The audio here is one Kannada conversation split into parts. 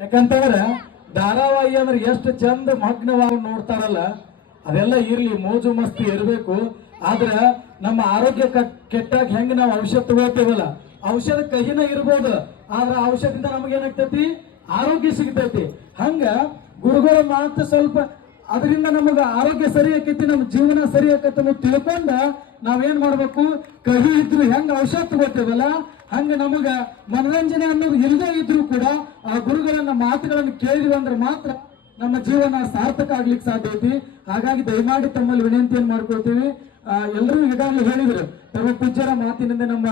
ಯಾಕಂತಂದ್ರೆ ಧಾರಾವಾಹಿ ಅಂದ್ರೆ ಎಷ್ಟು ಚಂದ ಮಗ್ನವಾಗಿ ನೋಡ್ತಾರಲ್ಲ, ಅದೆಲ್ಲ ಇರ್ಲಿ, ಮೋಜು ಮಸ್ತಿ ಇರಬೇಕು. ಆದ್ರ ನಮ್ಮ ಆರೋಗ್ಯ ಕೆಟ್ಟಾಗ ಹೆಂಗ್ ನಾವು ಔಷಧ ತಗೋತೇವಲ್ಲ, ಔಷಧ ಕಹಿನ ಇರ್ಬೋದು, ಆದ್ರ ಔಷಧದಿಂದ ನಮಗೇನಾಗ್ತೈತಿ, ಆರೋಗ್ಯ ಸಿಗ್ತೈತಿ. ಹಂಗ ಗುರುಗಳ ಮಾತು ಸ್ವಲ್ಪ ಅದರಿಂದ ನಮಗ ಆರೋಗ್ಯ ಸರಿ ಆಕೈತಿ, ನಮ್ಮ ಜೀವನ ಸರಿ ಆಕೈತಿ ಅನ್ನೋದು ತಿಳ್ಕೊಂಡ ನಾವೇನ್ ಮಾಡ್ಬೇಕು, ಕಹಿ ಇದ್ರು ಹೆಂಗ ಔಷಧ ತಗೋತೇವಲ್ಲ ಹಂಗ ನಮಗ ಮನರಂಜನೆ ಅನ್ನೋದು ಇಲ್ಲದೇ ಇದ್ರು ಕೂಡ ಆ ಗುರುಗಳನ್ನ ಮಾತುಗಳನ್ನು ಕೇಳಿದ್ವಿ ಅಂದ್ರೆ ಮಾತ್ರ ನಮ್ಮ ಜೀವನ ಸಾರ್ಥಕ ಆಗ್ಲಿಕ್ಕೆ ಸಾಧ್ಯ ಐತಿ. ಹಾಗಾಗಿ ದಯಮಾಡಿ ತಮ್ಮಲ್ಲಿ ವಿನಂತಿಯನ್ನು ಮಾಡ್ಕೊಳ್ತೀವಿ. ಎಲ್ಲರೂ ಈಗಾಗಲೇ ಹೇಳಿದ್ರು, ಪರಮ ಪೂಜ್ಯರ ಮಾತಿನಿಂದ ನಮ್ಮ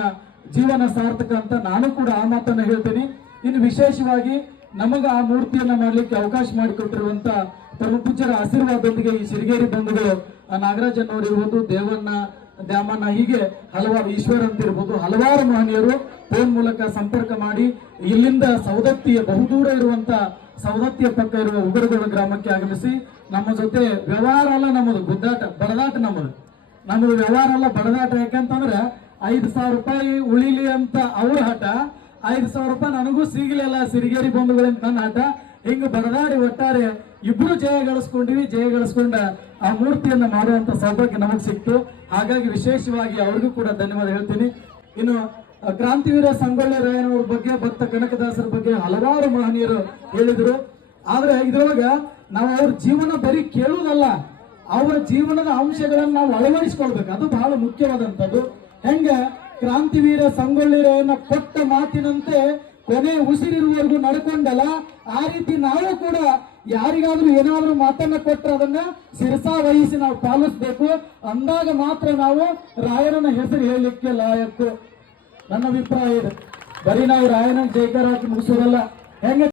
ಜೀವನ ಸಾರ್ಥಕ ಅಂತ. ನಾನು ಕೂಡ ಆ ಮಾತನ್ನ ಹೇಳ್ತೀನಿ. ಇನ್ನು ವಿಶೇಷವಾಗಿ ನಮಗ ಆ ಮೂರ್ತಿಯನ್ನ ಮಾಡ್ಲಿಕ್ಕೆ ಅವಕಾಶ ಮಾಡಿಕೊಟ್ಟಿರುವಂತ ಪರಮ ಪೂಜ್ಯರ ಆಶೀರ್ವಾದದೊಂದಿಗೆ ಈ ಸಿರಿಗೇರಿ ಬಂಧುಗಳು ನಾಗರಾಜನವರಿರ್ಬೋದು, ದೇವಣ್ಣ, ದ್ಯಾಮಣ್ಣ, ಹೀಗೆ ಹಲವಾರು, ಈಶ್ವರ ಅಂತ ಇರ್ಬೋದು, ಹಲವಾರು ಮಹನೀಯರು ಫೋನ್ ಮೂಲಕ ಸಂಪರ್ಕ ಮಾಡಿ ಇಲ್ಲಿಂದ ಸವದತ್ತಿಯ ಬಹುದೂರ ಇರುವಂತ ಸವದತ್ತಿಯ ಪಕ್ಕ ಇರುವ ಉಗರಗೋಡ ಗ್ರಾಮಕ್ಕೆ ಆಗಮಿಸಿ ನಮ್ಮ ಜೊತೆ ವ್ಯವಹಾರ ಅಲ್ಲ, ನಮ್ಮದು ಗುದ್ದಾಟ ಬಡದಾಟ, ನಮ್ಮದು ವ್ಯವಹಾರ ಅಲ್ಲ ಬಡದಾಟ. ಯಾಕಂತಂದ್ರೆ 5,000 ರೂಪಾಯಿ ಉಳಿಲಿ ಅಂತ ಅವ್ರ ಹಠ, 5,000 ರೂಪಾಯಿ ನನಗೂ ಸಿಗಲಿಲ್ಲ ಸಿರಿಗೇರಿ ಬಂಧುಗಳಿಂದ ನನ್ನ ಹಠ. ಹಿಂಗ ಬಡದಾಡಿ ಒಟ್ಟಾರೆ ಇಬ್ರು ಜಯ ಗಳಿಸ್ಕೊಂಡ ಆ ಮೂರ್ತಿಯನ್ನ ಮಾಡುವಂತ ಸೌಭಾಗ್ಯ ನಮಗ್ ಸಿಕ್ತು. ಹಾಗಾಗಿ ವಿಶೇಷವಾಗಿ ಅವ್ರಿಗೂ ಕೂಡ ಧನ್ಯವಾದ ಹೇಳ್ತೀನಿ. ಇನ್ನು ಕ್ರಾಂತಿವೀರ ಸಂಗೊಳ್ಳಿ ರಾಯನವ್ರ ಬಗ್ಗೆ, ಭಕ್ತ ಕನಕದಾಸರ ಬಗ್ಗೆ ಹಲವಾರು ಮಹನೀಯರು ಹೇಳಿದ್ರು. ಆದ್ರೆ ಇದ್ರೊಳಗ ನಾವು ಅವ್ರ ಜೀವನ ಬರೀ ಕೇಳುವುದಲ್ಲ, ಅವರ ಜೀವನದ ಅಂಶಗಳನ್ನು ನಾವು ಅಳವಡಿಸಿಕೊಳ್ಬೇಕು, ಅದು ಬಹಳ ಮುಖ್ಯವಾದಂಥದ್ದು. ಹೆಂಗ ಕ್ರಾಂತಿವೀರ ಸಂಗೊಳ್ಳಿ ರಾಯನ ಕೊಟ್ಟ ಮಾತಿನಂತೆ ಕೊನೆ ಉಸಿರಿರುವವರೆಗೂ ನಡ್ಕೊಂಡಲ್ಲ, ಆ ರೀತಿ ನಾವು ಕೂಡ ಯಾರಿಗಾದ್ರೂ ಏನಾದ್ರೂ ಮಾತನ್ನ ಕೊಟ್ಟರೆ ಅದನ್ನ ಶಿರಸಾ ವಹಿಸಿ ನಾವು ಪಾಲಿಸ್ಬೇಕು. ಅಂದಾಗ ಮಾತ್ರ ನಾವು ರಾಯರನ ಹೆಸರು ಹೇಳಲಿಕ್ಕೆ ಲಾಯಕ್ಕು. ನನ್ನ ಅಭಿಪ್ರಾಯ ಇದೆ. ಬರೀ ನಾವು ರಾಯನ ಜೈಕಾರ ಹಾಕಿ ಮುಗಿಸೋದಲ್ಲ. ಹೆಂಗ